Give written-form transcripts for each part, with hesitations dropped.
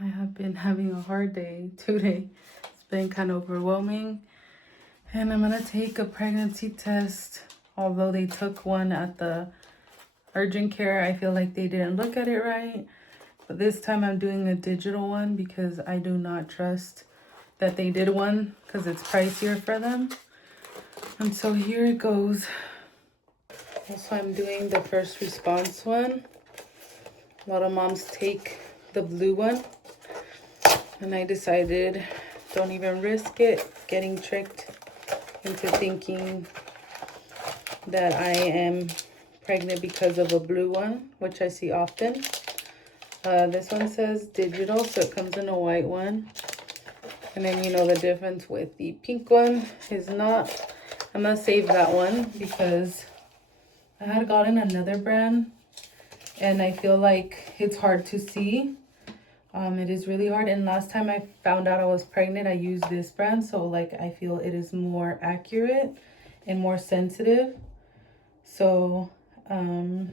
I have been having a hard day today. It's been kind of overwhelming. And I'm gonna take a pregnancy test. Although they took one at the urgent care, I feel like they didn't look at it right. But this time I'm doing a digital one because I do not trust that they did one because it's pricier for them. And so here it goes. Also, I'm doing the first response one. A lot of moms take the blue one. And I decided, don't even risk it, getting tricked into thinking that I am pregnant because of a blue one, which I see often. This one says digital, so it comes in a white one. And then you know the difference with the pink one is not. I'm gonna save that one because I had gotten another brand and I feel like it's hard to see. It is really hard. And last time I found out I was pregnant, I used this brand. So like I feel it is more accurate and more sensitive. So yeah,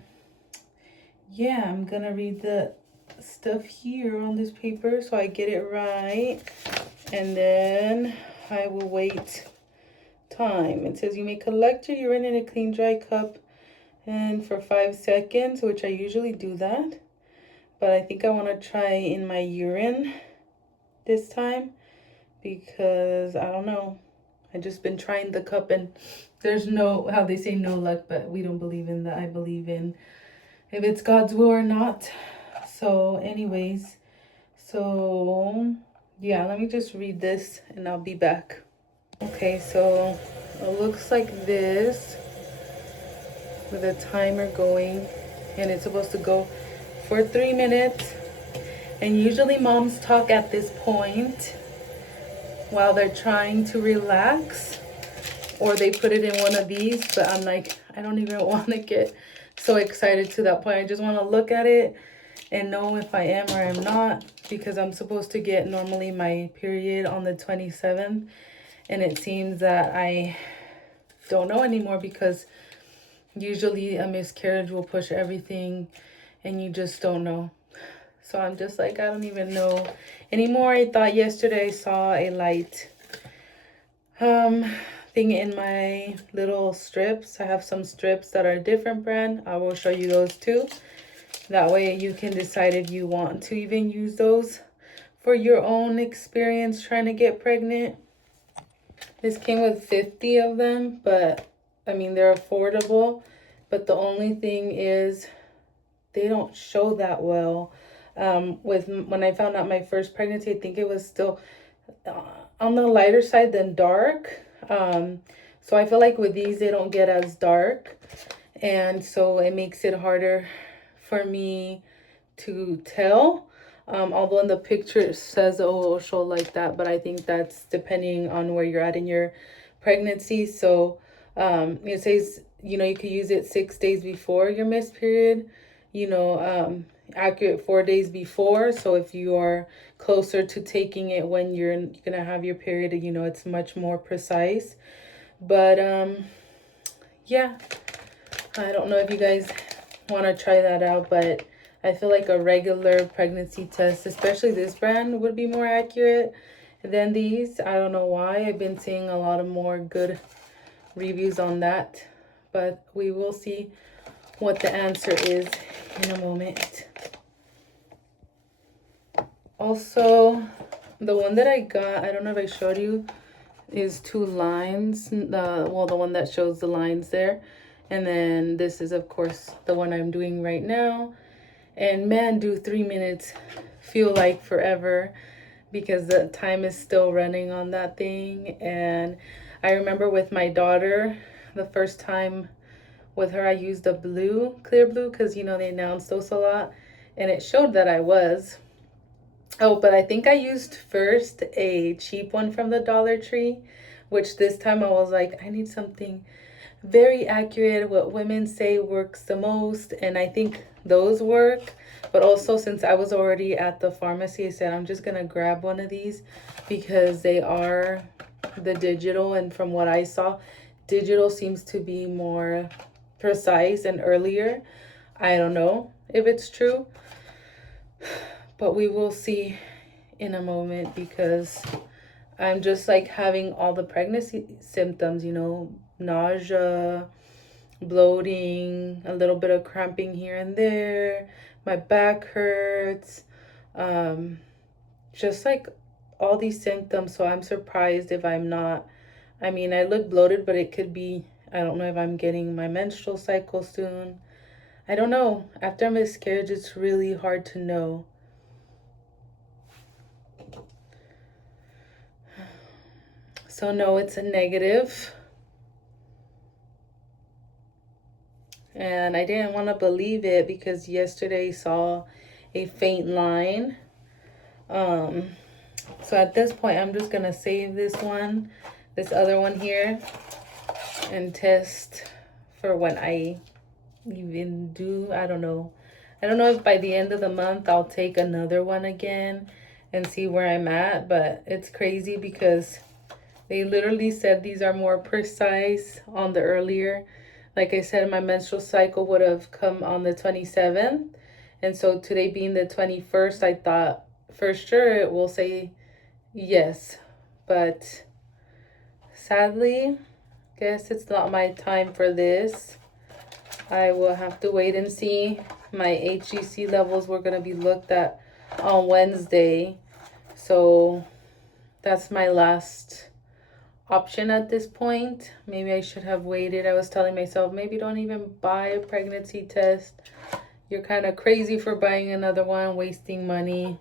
I'm gonna read the stuff here on this paper so I get it right. And then I will wait time. It says you may collect your urine in a clean, dry cup and for 5 seconds, which I usually do that. But I think I want to try in my urine this time because I don't know. I just been trying the cup and there's no, how they say no luck, but we don't believe in that. I believe in if it's God's will or not. So anyways, so yeah, let me just read this and I'll be back. Okay, so it looks like this with a timer going and it's supposed to go for 3 minutes. And usually moms talk at this point while they're trying to relax, or they put it in one of these, but I'm like, I don't even want to get so excited to that point. I just want to look at it and know if I am or I'm not, because I'm supposed to get normally my period on the 27th, and it seems that I don't know anymore because usually a miscarriage will push everything and you just don't know. So I'm just like, I don't even know anymore. I thought yesterday I saw a light thing in my little strips. I have some strips that are a different brand. I will show you those too. That way you can decide if you want to even use those for your own experience trying to get pregnant. This came with 50 of them, but I mean, they're affordable. But the only thing is they don't show that well. With when I found out my first pregnancy, I think it was still on the lighter side than dark. So I feel like with these, they don't get as dark. And so it makes it harder for me to tell. Although in the picture it says, oh, it'll show like that. But I think that's depending on where you're at in your pregnancy. So it says, you know, you could use it 6 days before your missed period. You know, accurate 4 days before. So if you are closer to taking it when you're gonna have your period, you know, it's much more precise. But yeah, I don't know if you guys want to try that out, but I feel like a regular pregnancy test, especially this brand, would be more accurate than these. I don't know why. I've been seeing a lot of more good reviews on that, but we will see what the answer is in a moment. Also, the one that I got, I don't know if I showed you, is 2 lines. The one that shows the lines there. And then this is, of course, the one I'm doing right now. And man, do 3 minutes feel like forever because the time is still running on that thing. And I remember with my daughter, the first time with her, I used a blue, clear blue, because, you know, they announced those a lot. And it showed that I was. Oh, but I think I used first a cheap one from the Dollar Tree, which this time I was like, I need something very accurate, what women say works the most. And I think those work. But also, since I was already at the pharmacy, I said, I'm just going to grab one of these because they are the digital. And from what I saw, digital seems to be more precise and earlier. I don't know if it's true, but we will see in a moment because I'm just like having all the pregnancy symptoms, you know, nausea, bloating, a little bit of cramping here and there, my back hurts, um, just like all these symptoms. So I'm surprised if I'm not, I mean, I look bloated, but it could be, I don't know if I'm getting my menstrual cycle soon. I don't know. After a miscarriage, it's really hard to know. So no, it's a negative. And I didn't want to believe it because yesterday I saw a faint line. So at this point, I'm just going to save this other one here, and test for when I even do. I don't know. I don't know if by the end of the month I'll take another one again and see where I'm at. But it's crazy because they literally said these are more precise on the earlier. Like I said, my menstrual cycle would have come on the 27th. And so today being the 21st, I thought for sure it will say yes. But sadly, guess it's not my time for this. I will have to wait and see. My HCG levels were going to be looked at on Wednesday. So that's my last option at this point. Maybe I should have waited. I was telling myself, maybe don't even buy a pregnancy test. You're kind of crazy for buying another one, wasting money.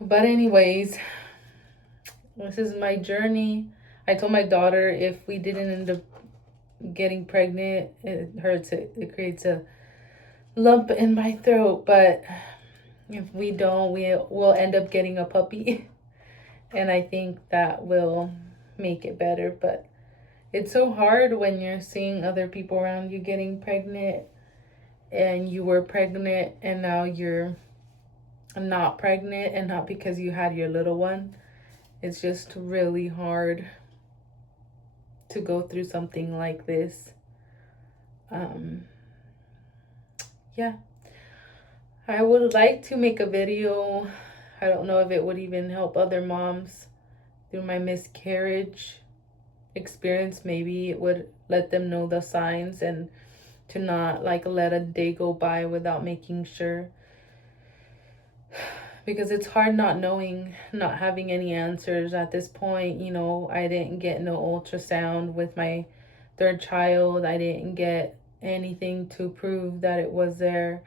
But anyways, this is my journey. I told my daughter if we didn't end up getting pregnant, it hurts. It creates a lump in my throat. But if we don't, we'll end up getting a puppy. And I think that will make it better. But it's so hard when you're seeing other people around you getting pregnant, and you were pregnant and now you're not pregnant, and not because you had your little one. It's just really hard to go through something like this. Yeah, I would like to make a video. I don't know if it would even help other moms through my miscarriage experience. Maybe it would let them know the signs and to not like let a day go by without making sure, because it's hard not knowing, not having any answers at this point. You know, I didn't get no ultrasound with my third child. I didn't get anything to prove that it was there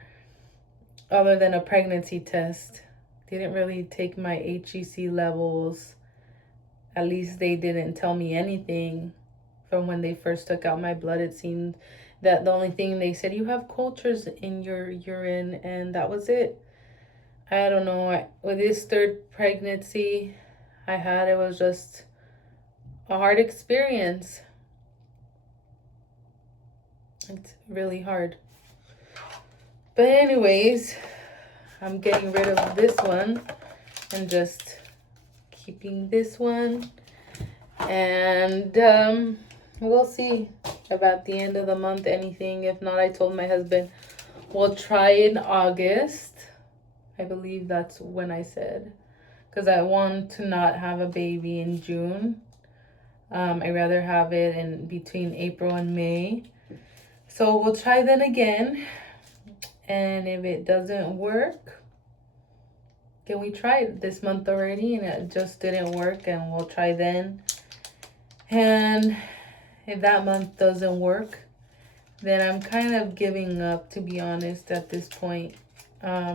other than a pregnancy test. They didn't really take my HCG levels. At least they didn't tell me anything from when they first took out my blood. It seemed that the only thing they said, you have cultures in your urine, and that was it. I don't know. With this third pregnancy I had, it was just a hard experience. It's really hard. But anyways, I'm getting rid of this one and just keeping this one. And we'll see about the end of the month anything. If not, I told my husband we'll try in August. I believe that's when I said, because I want to not have a baby in June. I rather have it in between April and May. So we'll try then again. And if it doesn't work, then we tried this month already and it just didn't work, and we'll try then. And if that month doesn't work, then I'm kind of giving up, to be honest, at this point. I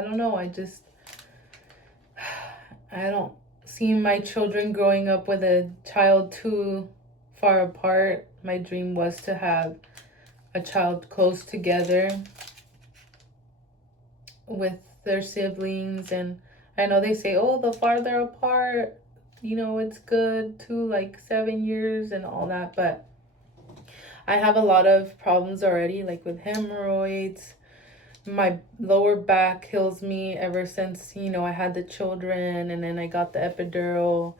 don't know. I don't see my children growing up with a child too far apart. My dream was to have a child close together with their siblings. And I know they say, oh, the farther apart, you know, it's good too, like 7 years and all that. But I have a lot of problems already, like with hemorrhoids. My lower back kills me ever since, you know, I had the children, and then I got the epidural.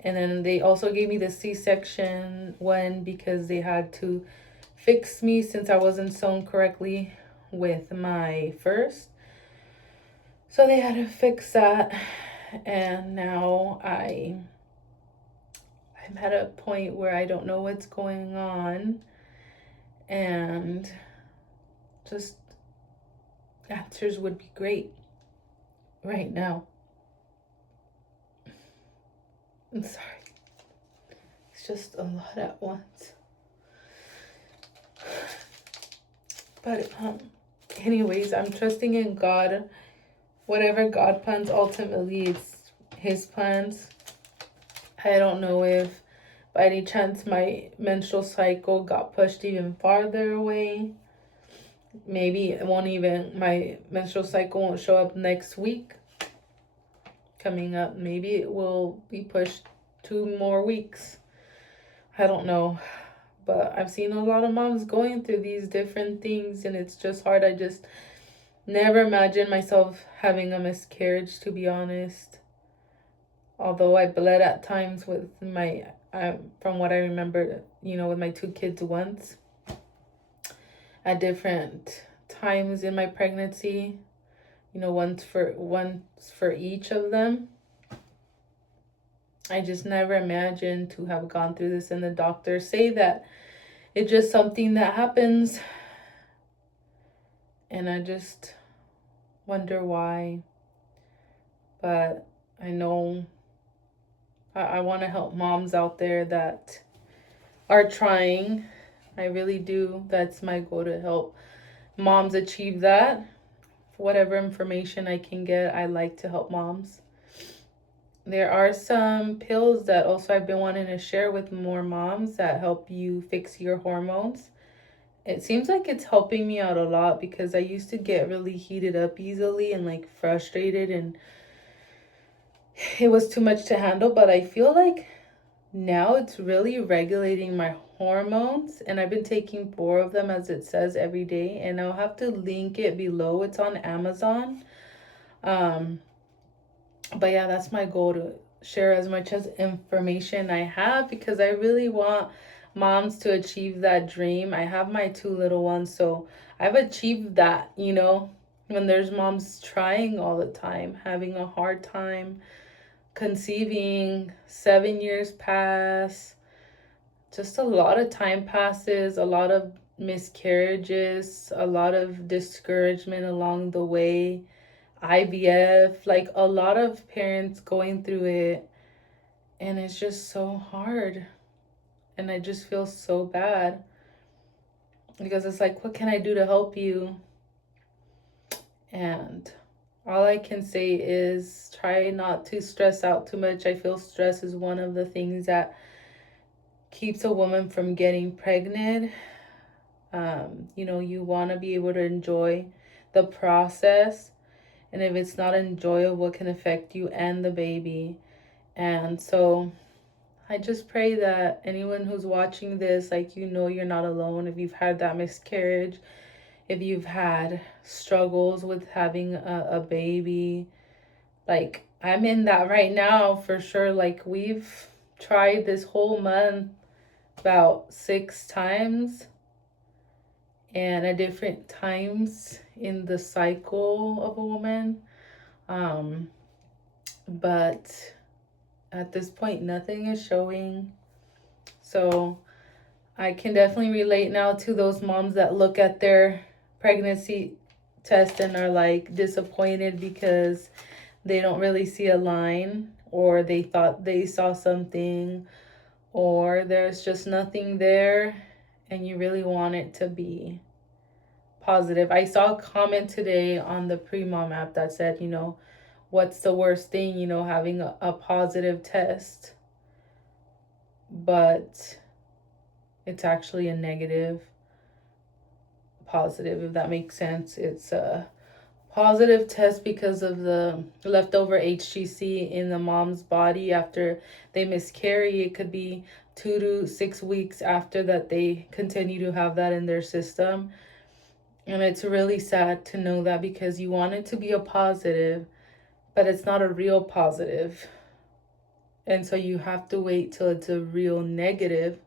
And then they also gave me the C-section one because they had to fix me since I wasn't sewn correctly with my first. So they had to fix that. And now I'm at a point where I don't know what's going on. And just answers would be great right now. I'm sorry. It's just a lot at once. But anyways, I'm trusting in God. Whatever God plans, ultimately it's his plans. I don't know if by any chance my menstrual cycle got pushed even farther away. Maybe it won't even, my menstrual cycle won't show up next week. Coming up, maybe it will be pushed 2 more weeks. I don't know. But I've seen a lot of moms going through these different things, and it's just hard. I just never imagined myself having a miscarriage, to be honest. Although I bled at times with from what I remember, with my 2 kids once. At different times in my pregnancy, once for each of them. I just never imagined to have gone through this, and the doctors say that it's just something that happens. And I just wonder why. But I know I want to help moms out there that are trying. I really do. That's my goal, to help moms achieve that. Whatever information I can get, I like to help moms. There are some pills that also I've been wanting to share with more moms that help you fix your hormones. It seems like it's helping me out a lot, because I used to get really heated up easily and like frustrated, and it was too much to handle. But I feel like now it's really regulating my hormones, and I've been taking 4 of them as it says every day, and I'll have to link it below. It's on Amazon. But yeah, that's my goal, to share as much as information I have, because I really want moms to achieve that dream. I have my 2 little ones, so I've achieved that, when there's moms trying all the time, having a hard time conceiving, 7 years pass, just a lot of time passes, a lot of miscarriages, a lot of discouragement along the way. IVF, like a lot of parents going through it, and it's just so hard. And I just feel so bad, because it's like, what can I do to help you? And all I can say is try not to stress out too much. I feel stress is one of the things that keeps a woman from getting pregnant. You want to be able to enjoy the process. And if it's not enjoyable, it can affect you and the baby. And so I just pray that anyone who's watching this, like, you're not alone. If you've had that miscarriage, if you've had struggles with having a baby, like, I'm in that right now for sure. Like, we've tried this whole month about 6 times, and at different times in the cycle of a woman. But at this point, nothing is showing. So I can definitely relate now to those moms that look at their pregnancy test and are like disappointed because they don't really see a line, or they thought they saw something, or there's just nothing there, and you really want it to be positive. I saw a comment today on the Pre-Mom app that said, what's the worst thing, having a positive test, but it's actually a negative positive, if that makes sense. It's a positive test because of the leftover HCG in the mom's body after they miscarry. It could be 2 to 6 weeks after that they continue to have that in their system. And it's really sad to know that, because you want it to be a positive, but it's not a real positive. And so you have to wait till it's a real negative,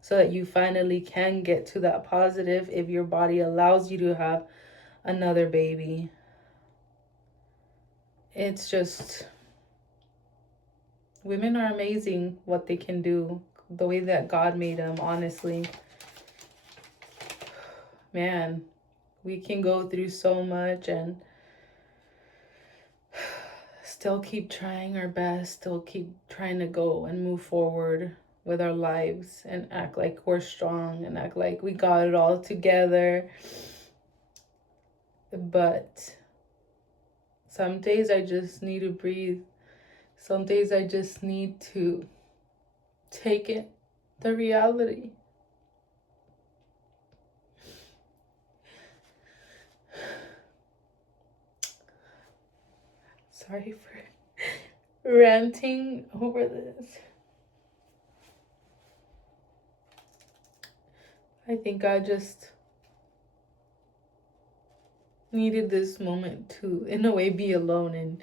so that you finally can get to that positive if your body allows you to have another baby. it's just, women are amazing what they can do, the way that God made them, honestly. Man, we can go through so much and still keep trying our best, still keep trying to go and move forward with our lives and act like we're strong and act like we got it all together. But some days I just need to breathe. Some days I just need to take it, the reality. Sorry for ranting over this. I think I just needed this moment to, in a way, be alone and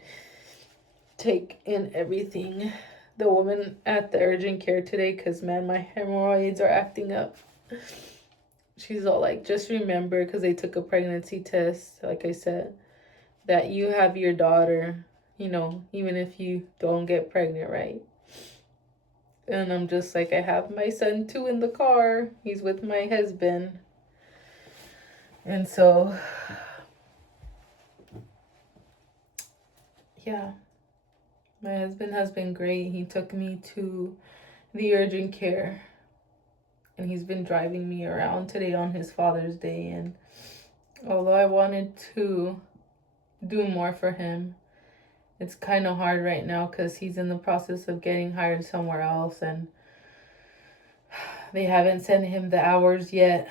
take in everything. The woman at the urgent care today, because man, my hemorrhoids are acting up. She's all like, just remember, because they took a pregnancy test, like I said, that you have your daughter, you know, even if you don't get pregnant, right? And I'm just like, I have my son too in the car. He's with my husband. And so, yeah, my husband has been great. He took me to the urgent care and he's been driving me around today on his Father's Day. And although I wanted to do more for him, it's kind of hard right now because he's in the process of getting hired somewhere else and they haven't sent him the hours yet.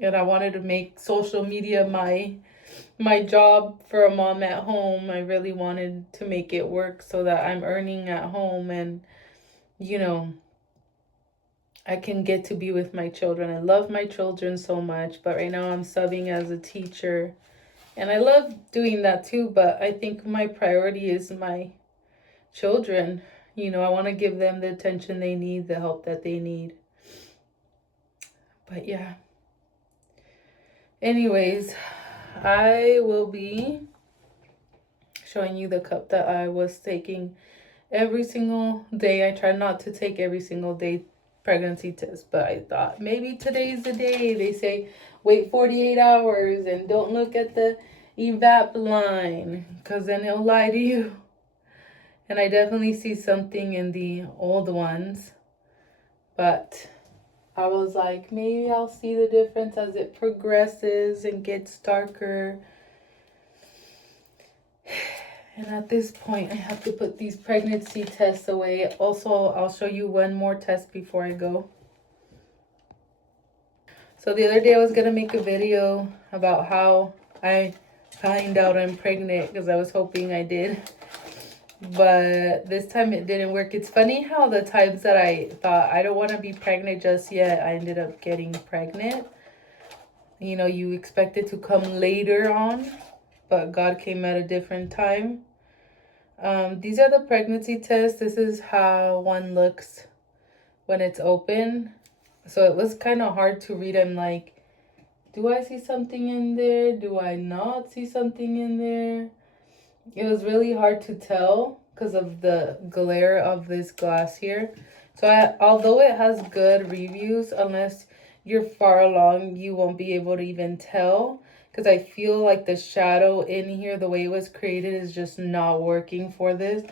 And I wanted to make social media my job for a mom at home. I really wanted to make it work so that I'm earning at home and, you know, I can get to be with my children. I love my children so much, but right now I'm subbing as a teacher. And I love doing that too, but I think my priority is my children. You know, I want to give them the attention they need, the help that they need. But yeah. Anyways, I will be showing you the cup that I was taking every single day. I try not to take every single day pregnancy test, but I thought maybe today's the day. They say wait 48 hours and don't look at the evap line because then it'll lie to you. And I definitely see something in the old ones, but I was like, maybe I'll see the difference as it progresses and gets darker. And at this point, I have to put these pregnancy tests away. Also, I'll show you one more test before I go. So the other day I was going to make a video about how I find out I'm pregnant because I was hoping I did. But this time it didn't work. It's funny how the times that I thought I don't want to be pregnant just yet, I ended up getting pregnant. You know, you expect it to come later on, but God came at a different time. These are the pregnancy tests. This is how one looks when it's open. So it was kind of hard to read. I'm like, do I see something in there? Do I not see something in there? It was really hard to tell because of the glare of this glass here. So although it has good reviews, unless you're far along, you won't be able to even tell. Because I feel like the shadow in here, the way it was created, is just not working for this.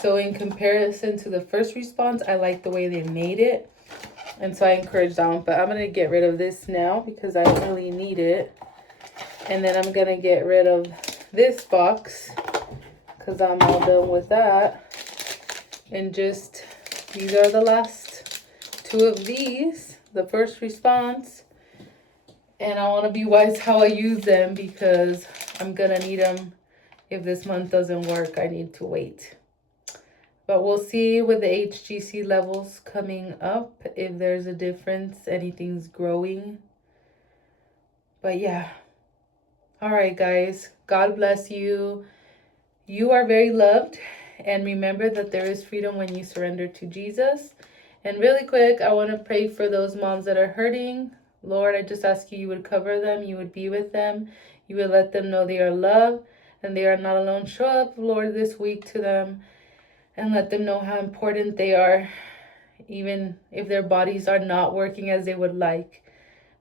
So in comparison to the first response, I like the way they made it. And so I encourage that one. But I'm going to get rid of this now because I don't really need it. And then I'm going to get rid of this box because I'm all done with that. And just, these are the last two of these. The first response. And I want to be wise how I use them because I'm going to need them. If this month doesn't work, I need to wait. But we'll see with the HGC levels coming up if there's a difference, anything's growing. But yeah. All right, guys. God bless you. You are very loved. And remember that there is freedom when you surrender to Jesus. And really quick, I want to pray for those moms that are hurting. Lord, I just ask you would cover them. You would be with them. You would let them know they are loved. and they are not alone. Show up, Lord, this week to them and let them know how important they are, even if their bodies are not working as they would like.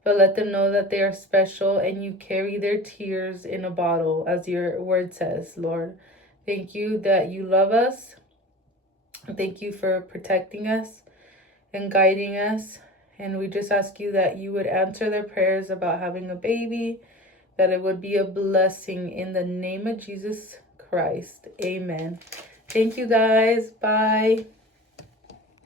But let them know that they are special and you carry their tears in a bottle, as your word says, Lord. Thank you that you love us. Thank you for protecting us and guiding us. And we just ask you that you would answer their prayers about having a baby, that it would be a blessing in the name of Jesus Christ. Amen. Thank you guys. Bye.